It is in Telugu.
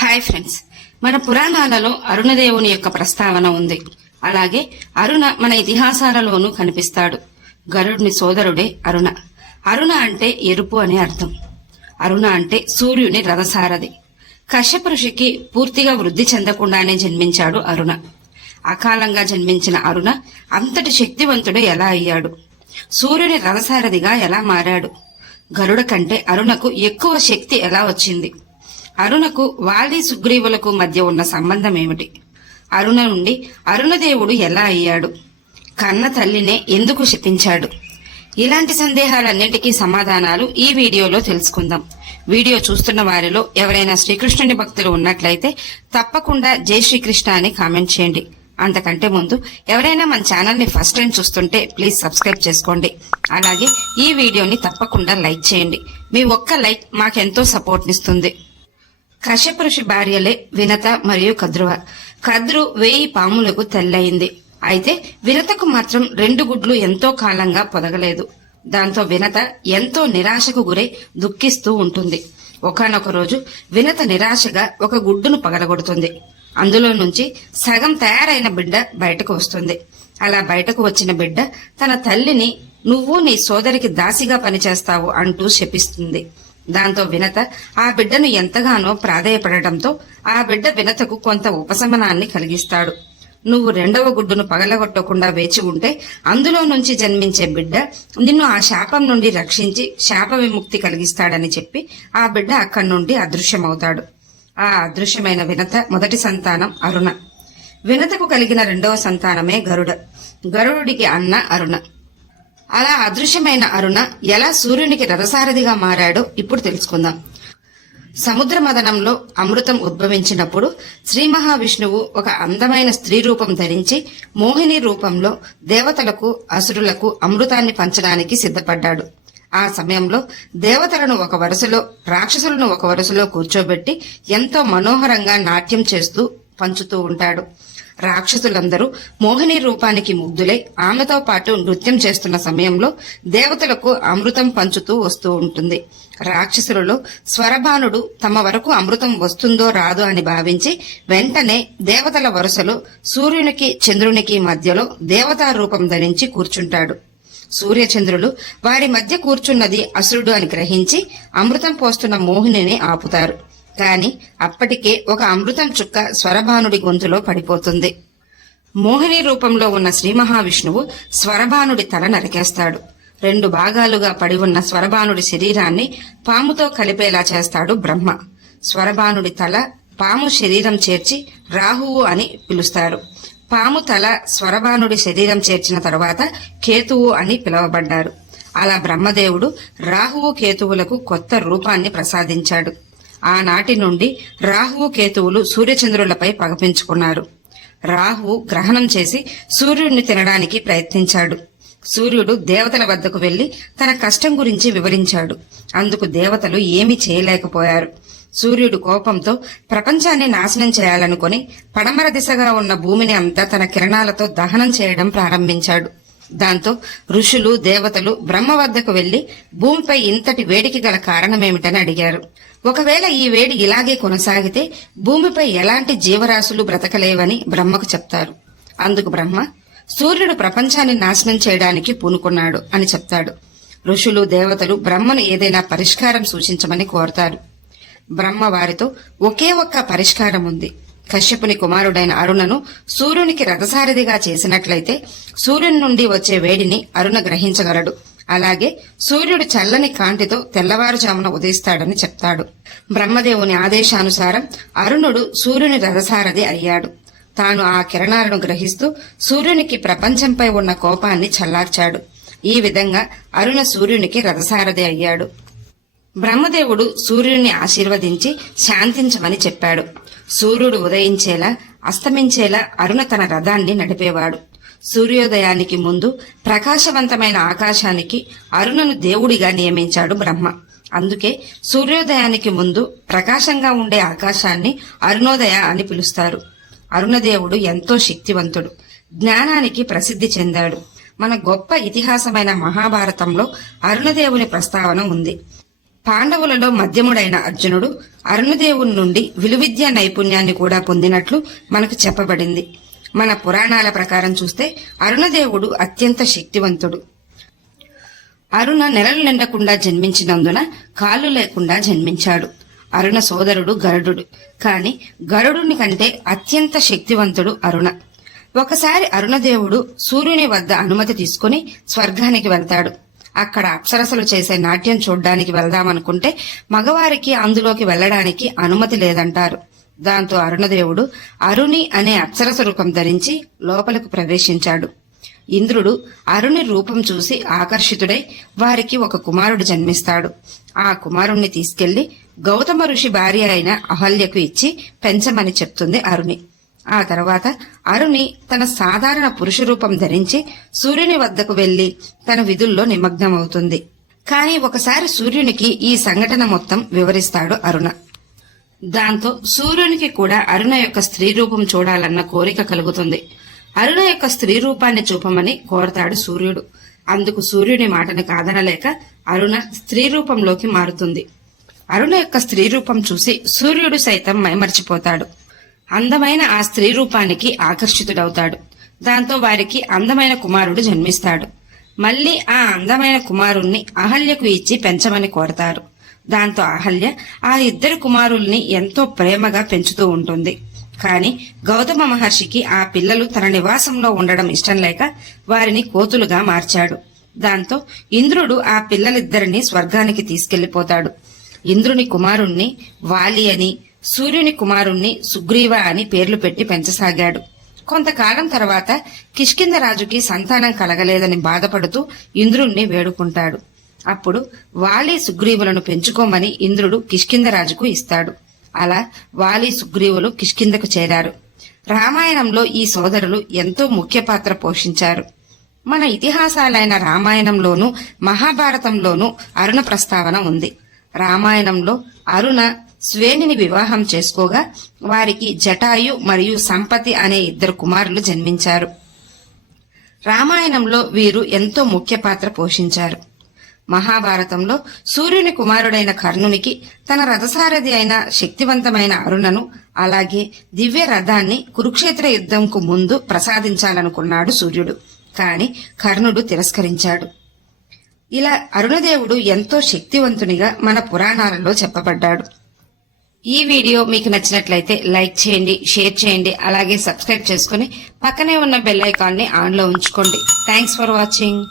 హాయ్ ఫ్రెండ్స్, మన పురాణాలలో అరుణదేవుని యొక్క ప్రస్తావన ఉంది. అలాగే అరుణ మన ఇతిహాసాలలోనూ కనిపిస్తాడు. గరుడుని సోదరుడే అరుణ. అరుణ అంటే ఎరుపు అనే అర్థం. అరుణ అంటే సూర్యుని రథసారథి. కశ్యప ఋషికి పూర్తిగా వృద్ధి చెందకుండానే జన్మించాడు అరుణ. అకాలంగా జన్మించిన అరుణ అంతటి శక్తివంతుడు ఎలా అయ్యాడు? సూర్యుని రథసారథిగా ఎలా మారాడు? గరుడ కంటే అరుణకు ఎక్కువ శక్తి ఎలా వచ్చింది? అరుణకు వాలి సుగ్రీవులకు మధ్య ఉన్న సంబంధం ఏమిటి? అరుణ నుండి అరుణదేవుడు ఎలా అయ్యాడు? కన్న తల్లినే ఎందుకు శపించాడు? ఇలాంటి సందేహాలన్నింటికీ సమాధానాలు ఈ వీడియోలో తెలుసుకుందాం. వీడియో చూస్తున్న వారిలో ఎవరైనా శ్రీకృష్ణుని భక్తులు ఉన్నట్లయితే తప్పకుండా జై శ్రీకృష్ణ అని కామెంట్ చేయండి. అంతకంటే ముందు ఎవరైనా మన ఛానల్ ని ఫస్ట్ టైం చూస్తుంటే ప్లీజ్ సబ్స్క్రైబ్ చేసుకోండి. అలాగే ఈ వీడియోని తప్పకుండా లైక్ చేయండి. మీ ఒక్క లైక్ మాకెంతో సపోర్ట్ నిస్తుంది. కశ్యప ఋషి భార్యలే వినత మరియు కద్రువ. కద్రు 1000 పాములకు తెల్లయింది. అయితే వినతకు మాత్రం 2 గుడ్లు ఎంతో కాలంగా పొదగలేదు. దాంతో వినత ఎంతో నిరాశకు గురై దుఃఖిస్తూ ఉంటుంది. ఒకానొక రోజు వినత నిరాశగా ఒక గుడ్డును పగలగొడుతుంది. అందులో నుంచి సగం తయారైన బిడ్డ బయటకు వస్తుంది. అలా బయటకు వచ్చిన బిడ్డ తన తల్లిని నువ్వు నీ సోదరికి దాసిగా పనిచేస్తావు అంటూ శపిస్తుంది. దాంతో వినత ఆ బిడ్డను ఎంతగానో ప్రాధేయపడటంతో ఆ బిడ్డ వినతకు కొంత ఉపశమనాన్ని కలిగిస్తాడు. నువ్వు 2వ గుడ్డును పగలగొట్టకుండా వేచి ఉంటే అందులో నుంచి జన్మించే బిడ్డ నిన్ను ఆ శాపం నుండి రక్షించి శాప విముక్తి కలిగిస్తాడని చెప్పి ఆ బిడ్డ అక్కడి నుండి అదృశ్యమవుతాడు. ఆ అదృశ్యమైన వినత మొదటి సంతానం అరుణ. వినతకు కలిగిన 2వ సంతానమే గరుడ. గరుడికి అన్న అరుణ. అలా అదృశ్యమైన అరుణ ఎలా సూర్యునికి రథసారథిగా మారాడో ఇప్పుడు తెలుసుకుందాం. సముద్ర మదనంలో అమృతం ఉద్భవించినప్పుడు శ్రీ మహావిష్ణువు ఒక అందమైన స్త్రీ రూపం ధరించి మోహిని రూపంలో దేవతలకు అసురులకు అమృతాన్ని పంచడానికి సిద్ధపడ్డాడు. ఆ సమయంలో దేవతలను ఒక వరుసలో, రాక్షసులను ఒక వరుసలో కూర్చోబెట్టి ఎంతో మనోహరంగా నాట్యం చేస్తూ పంచుతూ ఉంటాడు. రాక్షసులందరూ మోహిని రూపానికి ముగ్ధులై ఆమెతో పాటు నృత్యం చేస్తున్న సమయంలో దేవతలకు అమృతం పంచుతూ వస్తూ ఉంటుంది. రాక్షసులలో స్వరభానుడు తమ వరకు అమృతం వస్తుందో రాదో అని భావించి వెంటనే దేవతల వరుసలో సూర్యునికి చంద్రునికి మధ్యలో దేవతా రూపం ధరించి కూర్చుంటాడు. సూర్యచంద్రులు వారి మధ్య కూర్చున్నది అసురుడు అని గ్రహించి అమృతం పోస్తున్న మోహినిని ఆపుతారు. కాని అప్పటికే ఒక అమృతం చుక్క స్వరభానుడి గొంతులో పడిపోతుంది. మోహిని రూపంలో ఉన్న శ్రీ మహావిష్ణువు స్వరభానుడి తల నరికేస్తాడు. 2 భాగాలుగా పడి ఉన్న స్వరభానుడి శరీరాన్ని పాముతో కలిపేలా చేస్తాడు బ్రహ్మ. స్వరభానుడి తల పాము శరీరం చేర్చి రాహువు అని పిలుస్తారు. పాము తల స్వరభానుడి శరీరం చేర్చిన తరువాత కేతువు అని పిలువబడ్డారు. అలా బ్రహ్మదేవుడు రాహువు కేతువులకు కొత్త రూపాన్ని ప్రసాదించాడు. ఆనాటి నుండి రాహువు కేతువులు సూర్యచంద్రులపై పగ పెంచుకున్నారు. రాహువు గ్రహణం చేసి సూర్యుడిని తినడానికి ప్రయత్నించాడు. సూర్యుడు దేవతల వద్దకు వెళ్లి తన కష్టం గురించి వివరించాడు. అందుకు దేవతలు ఏమీ చేయలేకపోయారు. సూర్యుడు కోపంతో ప్రపంచాన్ని నాశనం చేయాలనుకుని పడమర దిశగా ఉన్న భూమిని అంతా తన కిరణాలతో దహనం చేయడం ప్రారంభించాడు. దాంతో ఋషులు దేవతలు బ్రహ్మ వద్దకు వెళ్లి భూమిపై ఇంతటి వేడికి గల కారణమేమిటని అడిగారు. ఒకవేళ ఈ వేడి ఇలాగే కొనసాగితే భూమిపై ఎలాంటి జీవరాశులు బ్రతకలేవని బ్రహ్మకు చెప్తారు. అందుకు బ్రహ్మ సూర్యుడు ప్రపంచాన్ని నాశనం చేయడానికి పూనుకున్నాడు అని చెప్తాడు. ఋషులు దేవతలు బ్రహ్మను ఏదైనా పరిష్కారం సూచించమని కోరతారు. బ్రహ్మ వారితో ఒకే ఒక్క పరిష్కారం ఉంది. కశ్యపుని కుమారుడైన అరుణను సూర్యునికి రథసారథిగా చేసినట్లయితే సూర్యుని నుండి వచ్చే వేడిని అరుణ గ్రహించగలడు. అలాగే సూర్యుడు చల్లని కాంతితో తెల్లవారుజామున ఉదయిస్తాడని చెప్తాడు. బ్రహ్మదేవుని ఆదేశానుసారం అరుణుడు సూర్యుని రథసారథి అయ్యాడు. తాను ఆ కిరణాలను గ్రహిస్తూ సూర్యునికి ప్రపంచంపై ఉన్న కోపాన్ని చల్లార్చాడు. ఈ విధంగా అరుణ సూర్యునికి రథసారథి అయ్యాడు. బ్రహ్మదేవుడు సూర్యుడిని ఆశీర్వదించి శాంతించమని చెప్పాడు. సూర్యుడు ఉదయించేలా అస్తమించేలా అరుణ తన రథాన్ని నడిపేవాడు. సూర్యోదయానికి ముందు ప్రకాశవంతమైన ఆకాశానికి అరుణను దేవుడిగా నియమించాడు బ్రహ్మ. అందుకే సూర్యోదయానికి ముందు ప్రకాశంగా ఉండే ఆకాశాన్ని అరుణోదయ అని పిలుస్తారు. అరుణదేవుడు ఎంతో శక్తివంతుడు, జ్ఞానానికి ప్రసిద్ధి చెందాడు. మన గొప్ప ఇతిహాసమైన మహాభారతంలో అరుణదేవుని ప్రస్తావన ఉంది. పాండవులలో మధ్యముడైన అర్జునుడు అరుణదేవుని నుండి విలువిద్యా నైపుణ్యాన్ని కూడా పొందినట్లు మనకు చెప్పబడింది. మన పురాణాల ప్రకారం చూస్తే అరుణదేవుడు అత్యంత శక్తివంతుడు. అరుణ నెలలు నిండకుండా జన్మించినందున కాళ్ళు లేకుండా జన్మించాడు. అరుణ సోదరుడు గరుడు. కాని గరుడుని కంటే అత్యంత శక్తివంతుడు అరుణ. ఒకసారి అరుణదేవుడు సూర్యుని వద్ద అనుమతి తీసుకుని స్వర్గానికి వెళ్తాడు. అక్కడ అప్సరసలు చేసే నాట్యం చూడ్డానికి వెళ్దామనుకుంటే మగవారికి అందులోకి వెళ్లడానికి అనుమతి లేదంటారు. దాంతో అరుణదేవుడు అరుణి అనే అప్సరస రూపం ధరించి లోపలకు ప్రవేశించాడు. ఇంద్రుడు అరుణి రూపం చూసి ఆకర్షితుడై వారికి ఒక కుమారుడు జన్మిస్తాడు. ఆ కుమారుణ్ణి తీసుకెళ్లి గౌతమ ఋషి భార్య అయిన అహల్యకు ఇచ్చి పెంచమని చెప్తుంది అరుణి. ఆ తర్వాత అరుణి తన సాధారణ పురుష రూపం ధరించి సూర్యుని వద్దకు వెళ్లి తన విధుల్లో నిమగ్నమవుతుంది. కాని ఒకసారి సూర్యునికి ఈ సంఘటన మొత్తం వివరిస్తాడు అరుణ. దాంతో సూర్యునికి కూడా అరుణ యొక్క స్త్రీ రూపం చూడాలన్న కోరిక కలుగుతుంది. అరుణ యొక్క స్త్రీ రూపాన్ని చూపమని కోరతాడు సూర్యుడు. అందుకు సూర్యుని మాటను కాదనలేక అరుణ స్త్రీ రూపంలోకి మారుతుంది. అరుణ యొక్క స్త్రీ రూపం చూసి సూర్యుడు సైతం మైమర్చిపోతాడు. అందమైన ఆ స్త్రీ రూపానికి ఆకర్షితుడవుతాడు. దాంతో వారికి అందమైన కుమారుడు జన్మిస్తాడు. మళ్లీ ఆ అందమైన కుమారుణ్ణి అహల్యకు ఇచ్చి పెంచమని కోరతారు. దాంతో అహల్య ఆ ఇద్దరు కుమారుల్ని ఎంతో ప్రేమగా పెంచుతూ ఉంటుంది. కాని గౌతమ మహర్షికి ఆ పిల్లలు తన నివాసంలో ఉండడం ఇష్టం లేక వారిని కోతులుగా మార్చాడు. దాంతో ఇంద్రుడు ఆ పిల్లలిద్దరినీ స్వర్గానికి తీసుకెళ్లిపోతాడు. ఇంద్రుని కుమారుణ్ణి వాలి అని, సూర్యుని కుమారుణ్ణి సుగ్రీవ అని పేర్లు పెట్టి పెంచసాగాడు. కొంతకాలం తర్వాత కిష్కింధరాజుకి సంతానం కలగలేదని బాధపడుతూ ఇంద్రుణ్ణి వేడుకుంటాడు. అప్పుడు వాలి సుగ్రీవులను పెంచుకోమని ఇంద్రుడు కిష్కింధరాజుకు ఇస్తాడు. అలా వాలి సుగ్రీవులు కిష్కింధకు చేరారు. రామాయణంలో ఈ సోదరులు ఎంతో ముఖ్య పాత్ర పోషించారు. మన ఇతిహాసాలైన రామాయణంలోనూ మహాభారతంలోనూ అరుణ ప్రస్తావన ఉంది. రామాయణంలో అరుణ స్వేనిని వివాహం చేసుకోగా వారికి జటాయు మరియు సంపతి అనే ఇద్దరు కుమారులు జన్మించారు. రామాయణంలో వీరు ఎంతో ముఖ్య పాత్ర పోషించారు. మహాభారతంలో సూర్యుని కుమారుడైన కర్ణునికి తన రథసారథి అయిన శక్తివంతమైన అరుణను అలాగే దివ్య రథాన్ని కురుక్షేత్ర యుద్ధంకు ముందు ప్రసాదించాలనుకున్నాడు సూర్యుడు. కాని కర్ణుడు తిరస్కరించాడు. ఇలా అరుణదేవుడు ఎంతో శక్తివంతునిగా మన పురాణాలలో చెప్పబడ్డాడు. ఈ వీడియో మీకు నచ్చినట్లయితే లైక్ చేయండి, షేర్ చేయండి, అలాగే సబ్స్క్రైబ్ చేసుకుని పక్కనే ఉన్న బెల్ ఐకాన్ని ఆన్లో ఉంచుకోండి. Thanks for watching.